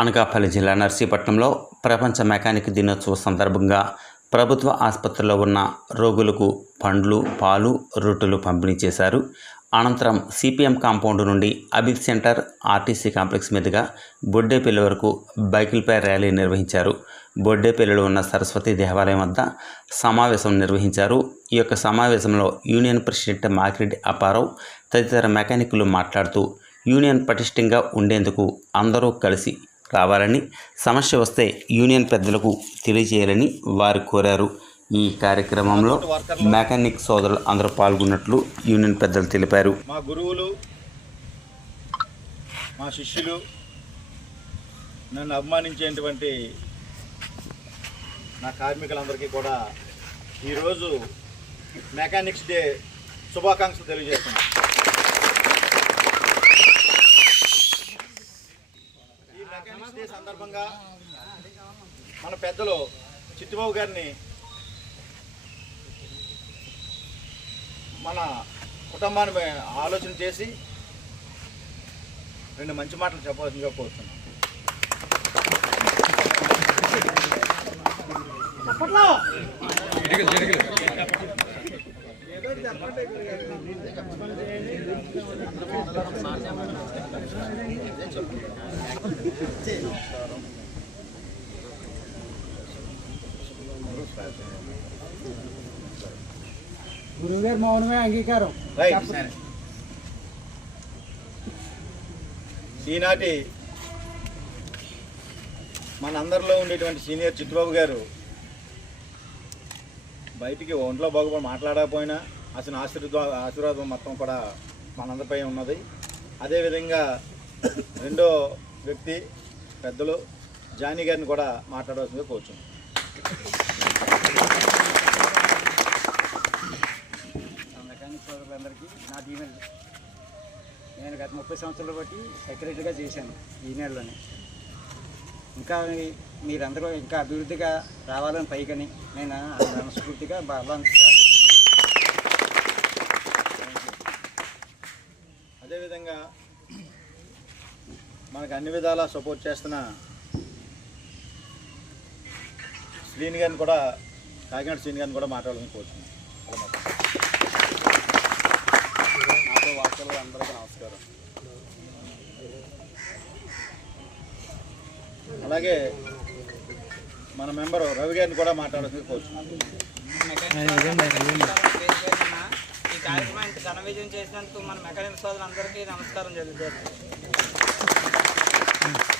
అనకాపల్లి జిల్లా నర్సీపట్నంలో ప్రపంచ మెకానిక్ దినోత్సవ సందర్భంగా ప్రభుత్వ ఆసుపత్రిలో ఉన్న రోగులకు పండ్లు పాలు రొట్టెలు పంపిణీ చేశారు. అనంతరం సిపిఎం కాంపౌండ్ నుండి అబిద్ సెంటర్ ఆర్టీసీ కాంప్లెక్స్ మీదుగా బొడ్డేపల్లి వరకు బైకులపై ర్యాలీ నిర్వహించారు. బొడ్డేపల్లిలో ఉన్న సరస్వతి దేవాలయం వద్ద సమావేశం నిర్వహించారు. ఈ యొక్క సమావేశంలో యూనియన్ ప్రెసిడెంట్ మాకిరెడ్డి అప్పారావు తదితర మెకానికులు మాట్లాడుతూ యూనియన్ పటిష్టంగా ఉండేందుకు అందరూ కలిసి రావాలని సమస్య వస్తే యూనియన్ పెద్దలకు తెలియజేయాలని వారు కోరారు. ఈ కార్యక్రమంలో మెకానిక్ సోదరులు అందరూ పాల్గొన్నట్లు యూనియన్ పెద్దలు తెలిపారు. మా గురువులు మా శిష్యులు నన్ను అభిమానించేటువంటి నా కార్మికులందరికీ కూడా ఈరోజు మెకానిక్స్ డే శుభాకాంక్షలు తెలియజేస్తున్నాను ఈ మెకానిక్స్ డే సందర్భంగా మన పెద్దలు చిట్టిబాబు గారిని మన కుటుంబాన్ని ఆలోచన చేసి రెండు మంచి మాటలు చెప్పవలసిన చెప్పవచ్చున్నాం చెప్పండి. గురువుగారు మౌనమే అంగీకారం. రైట్. ఈనాటి మన అందరిలో ఉండేటువంటి సీనియర్ చిట్టుబాబు గారు బయటికి ఒంట్లో బాగుపడి మాట్లాడకపోయినా అసలు ఆశీర్వాద ఆశీర్వాదం మొత్తం కూడా మనందరిపై ఉన్నది. అదేవిధంగా రెండో వ్యక్తి పెద్దలు జానీ గారిని కూడా మాట్లాడవలసిందిగా కోరుచున్నాను నా మెకానిక్ సోదరులందరికీ నా దీవెన నేను గత ముప్పై సంవత్సరాలు బట్టి సెక్రటరీగా చేశాను ఈ నెలలోనే ఇంకా మీరందరూ ఇంకా అభివృద్ధిగా రావాలని పైకని నేను మనస్ఫూర్తిగా ప్రార్థిస్తున్నాను. అదేవిధంగా మనకు అన్ని విధాలా సపోర్ట్ చేస్తున్న శ్రీని గారిని కూడా కాకినాడ శ్రీని గారిని కూడా మాట్లాడాలని కోరుతున్నాను నాతో వార్తలు అందరికీ నమస్కారం. అలాగే మన మెంబరు రవి గారిని కూడా మాట్లాడాలని కోరుతున్నాను ఈ కార్యక్రమానికి ఘన విజయం చేసినందుకు మన మెకానిక్ సోదరులందరికీ నమస్కారం జరుగుతుంది. Thanks.